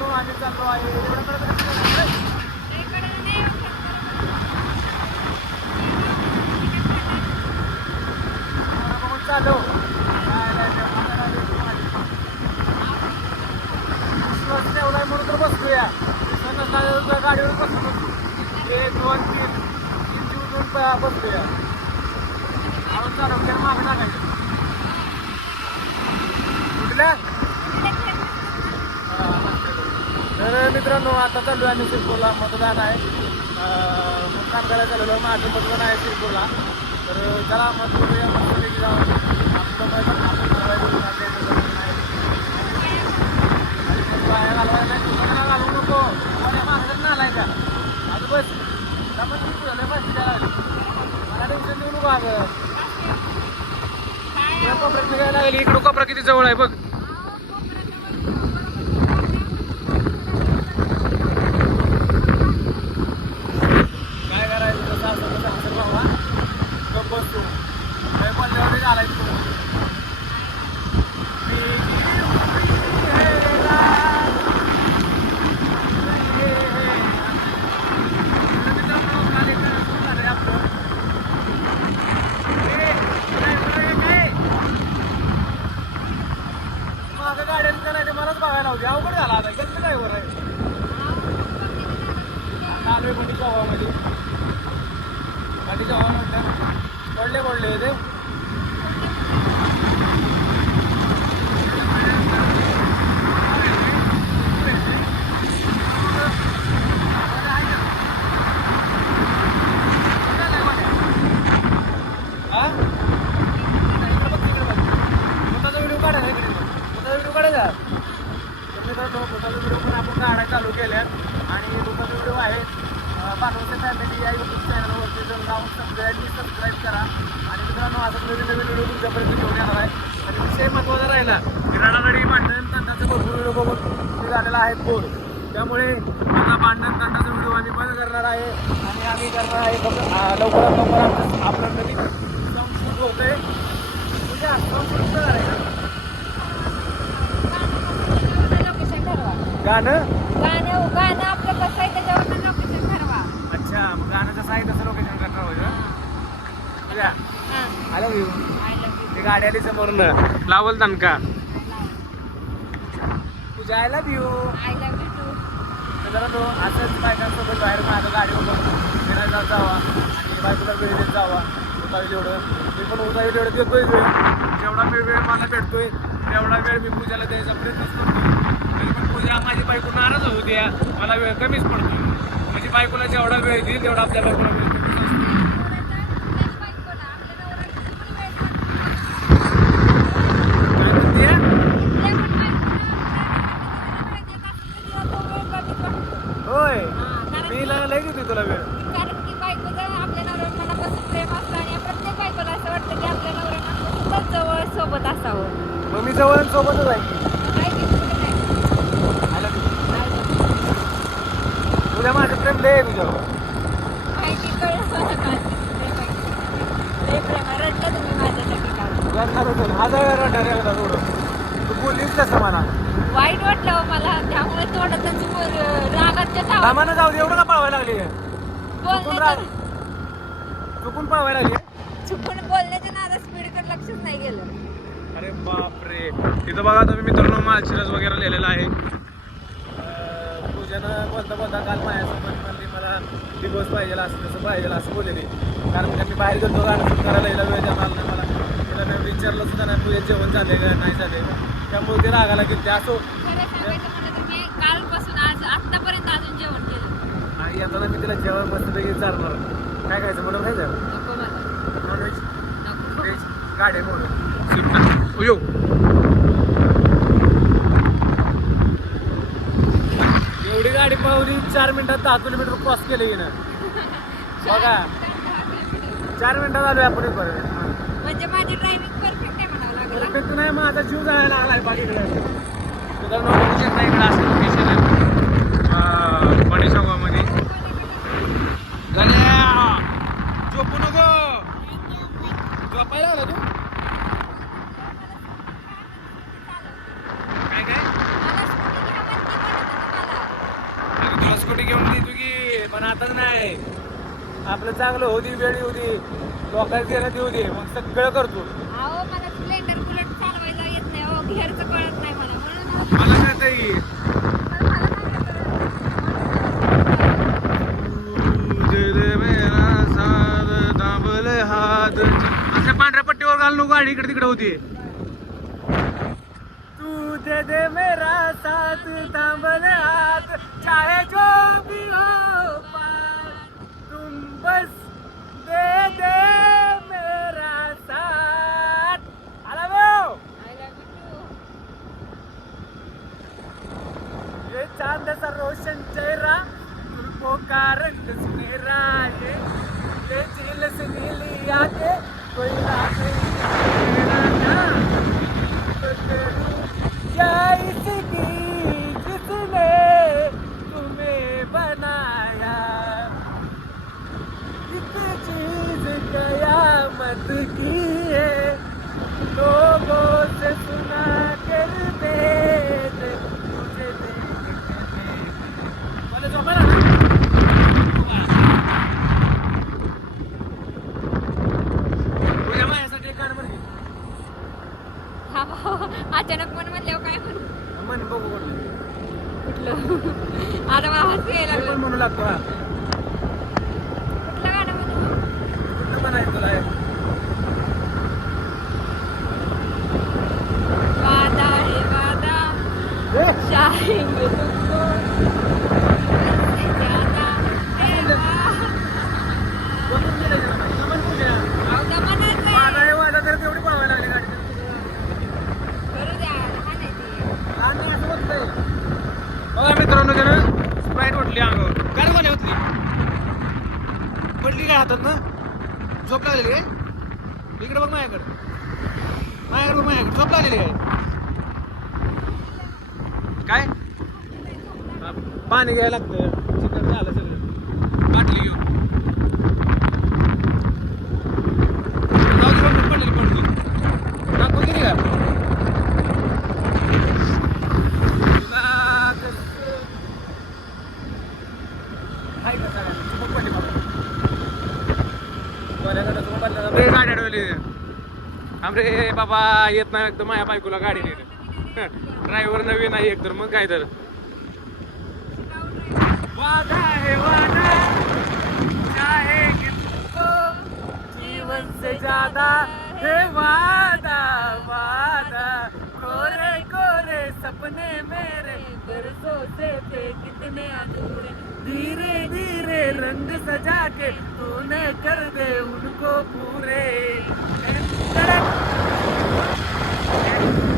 मित्रांनो आम्ही चाललो आहे चाललो आली. विश्वास ठेवलाय म्हणून तर बसलोया विश्वास नसला तर गाडीवर बसलो नसतो. एक दोन तीन तीन जीव दोन बसलोया आपण चालू मागं टाकायचं कुठल्या तर मित्रांनो आता चालू आहे आम्ही शिरपूरला. मतदान आहे. मतदान करायला चाललो माझं मतदान आहे शिरपूरला. तर चला मत करूया. मत जाऊन आपलं घालवायला नाही, घालवू नको. नालाय का? आज बस. आपण लागले. मला टेन्शन देऊ नको अगं. या कोपऱ्यात निघायला लागली. इकडं कोपरा किती जवळ आहे बघ काय करायचं तसं असं तसं असं बाबा गप्प बसतो काय बोलल्यावर घालायचं तू माझं गाड्यांचं नाही ते मलाच बघायला होते अवघड झाला आता कसं काय वर आहे आलोय हवामध्ये. बंडीच्या हवा म्हटलं पडले पडले ते हा? इकडे बघ, इकडे बघ. भुताचा व्हिडिओ काढा इकडे भुताचा व्हिडिओ काढायचा तर मित्रांनो भुताचा व्हिडिओ पण आपण काढायला चालू केल्या आणि भुताचा व्हिडिओ आहे पाठवते फॅमिली या यूट्यूब चॅनलवरती सगळ्यांनी सबस्क्राईब करा. आणि मित्रांनो असं नवीन नवीन व्हिडिओ तुमच्यापर्यंत घेऊन येणार आहे. आणि विषय महत्त्वाचा राहिला. की रडारडी भांडण तंटाचे भरपूर व्हिडिओ बघून मी झालेला आहे बोर त्यामुळे आता भांडण तंडाचा व्हिडिओ आम्ही बंद करणार आहे. आणि आम्ही करणार आहे लवकरात लवकर आमचं आपलं नवीन सॉंग शूट होतंय म्हणजे सॉंग शूट गाणं गाणं गाणं आपलं कसं आहे त्याच्यावर लोकेशन ठरवा अच्छा मग गाणं जसं आहे तसं लोकेशन करणार होतं बघा आय लव्ह यू ती गाडी आली समोरनं लावल दणका तुझ्या I love you I love you too जरा तो असंच बायकांसोबत बाहेर माझं गाडीवर फिरायला जावा. आणि बायकोला वेळ देत जावा. उतावी एवढं मी पण उतावी एवढं देतोय जेवढा वेळ वेळ मला भेटतोय तेवढा वेळ मी पूजाला द्यायचा प्रयत्नच करतो तरी पण पूजा माझी बायको नाराज होऊ द्या. मला वेळ कमीच पडतो म्हणजे बायकोला जेवढा वेळ देईल तेवढा आपल्या बायकोला वेळ कमीच असतो काय म्हणते होय मी लय लय देते तुला वेळ कारण की बायको जर आपल्या नवऱ्यावर मनापासून प्रेम असतं आणि प्रत्येक बायकोला असं वाटतं की आपल्या नवऱ्यानं खूपच जवळ सोबत असावं मग मी जवळ सोबतच आहे. तुला माझं प्रेम लय आहे तुझ्यावर मला आहे. आहे. रडणार होतो हजार रडणार एकदा थोडं तू बोललीस कसं मला वाईट वाटलं हो मला त्यामुळे तोंडातच रागाच्या तावा दामानं जाऊ दे एवढं का पळवायला लागली चुकून राग बोलण्याच्या चुकून पळवायला लागली चुकून बोलण्याच्या नादा स्पीडकडे लक्षच नाही गेलं अरे बापरे. तिथं बघा तुम्ही मित्रांनो माळशिरस वगैरे लिहिलेला आहे. पूजानं बोलता बोलता काल माझ्यासोबत म्हणली मला दिवस पाहिजे असं तसं पाहिजे असं बोललेली. कारण का मी बाहेर गेलो शूट करायला यायला वेळ देणार नाही मला. तिला मी विचारलं सुद्धा नाही तुझे जेवण झाले का नाही झाले त्यामुळे ते रागाला गेली. ते असो खरं सांगायचं म्हणलं तर मी कालपासून आज आतापर्यंत अजून जेवण केलं आणि येताना मी तिला जेवण मस्तपैकी चालणार काय खायचं म्हणून खायचं नॉनव्हेज व्हेज गाडी म्हणून यो एवढी गाडी पळवली चार मिनिटात दहा किलोमीटर क्रॉस केलं हिनं बघा चार मिनिटात आलोय आपण. म्हणजे माझी ड्रायव्हिंग परफेक्ट आहे म्हणावं लागेल हा? परफेक्ट नाही माझा जीव जायला मित्रांनो बघू शकता इकडे असं लोकेशन आहे बडीशॉपामध्ये गल्या झोपू नको झोपायला आला तू काय काय मला scooty घ्या म्हणते म्हणत होती पण आता नाही. आपलं चांगलं होती वेळ होती लोकांना देण्यात येऊ दे. मग सगळं करतो. अहो मला स्प्लेंडर बुलेट चालवायला येत नाही. हो घेरचं कळत नाही मला. म्हणून मला पण मला नाही असे पांढऱ्या पट्टीवर घाल नको. गाडी इकडे तिकडे होती. दे मेरा साथ थांबल हात चाहे जो भी हो पार तुम बस दे दे मेरा साथ। आला भाऊ. ये चांद सा रोशन चेहरा जुल्फों का रंग सुनहरा ये ये झील से नीली आंखें कोई रात नहीं मेरा नाम तो करूं क्या इसकी जिसने तुम्हें बनाया एक चीज कयामत की है लोगों से सुना कर दे दे मुझे देखने मला झोपायला ना तुझ्या माझ्यासाठी एक गाणं म्हण की. हा भाऊ, अचानक मन म्हणल्यावर काय म्हणू? म्हण बघू कुठलं? आता मला हसू यायला लागलं. म्हणू लागतो हा कुठलं गाणं म्हणू कुठलं म्हणायचं तुला हे? वादा है वादा चाहेंगे तुमको इससे ज्यादा है वादा. कोणतं गेलं त्याला माहिती? जमन कोण गेलं? अहो, दमनाच आहे. वादा आहे, वादा तर तेवढी पळवायला लागली गाडी. करू द्या लहान आहे ती. आणि असं होत नाही. बघा मित्रांनो त्यानं स्प्राईट ओढली अंगावर काय रे कोणी होती पडली काय हातात ना? झोप लागलेली आहे? इकडे बघ माझ्याकडे. माझ्याकडे बघ माझ्याकडे. झोप लागलेली आहे. काय? पाणी घ्यायला लागतं चिकन झालं सगळं बाटली घेऊ जाऊ दे बघ, पडलेली पडली टाकून दिली का तुला कसं- हाय का सगळ्यांना? चिपक पडली बघ. कोणाकडे तुम्ही बदला ना? रे, गाडी अडवली. थांब बाबा येत नाही एकदम माझ्या बायकोला गाडी नेली ड्रायव्हर नवीन आहे एक तर मग काय तर. वादा है वादा. चाहेंगे तुमको जीवन से ज्यादा है वादा वादा. कोरे कोरे सपने मेरे बरसों से थे कितने अधूरे. धीरे धीरे रंग सजा के तूने कर दे उनको पूरे. आणि हा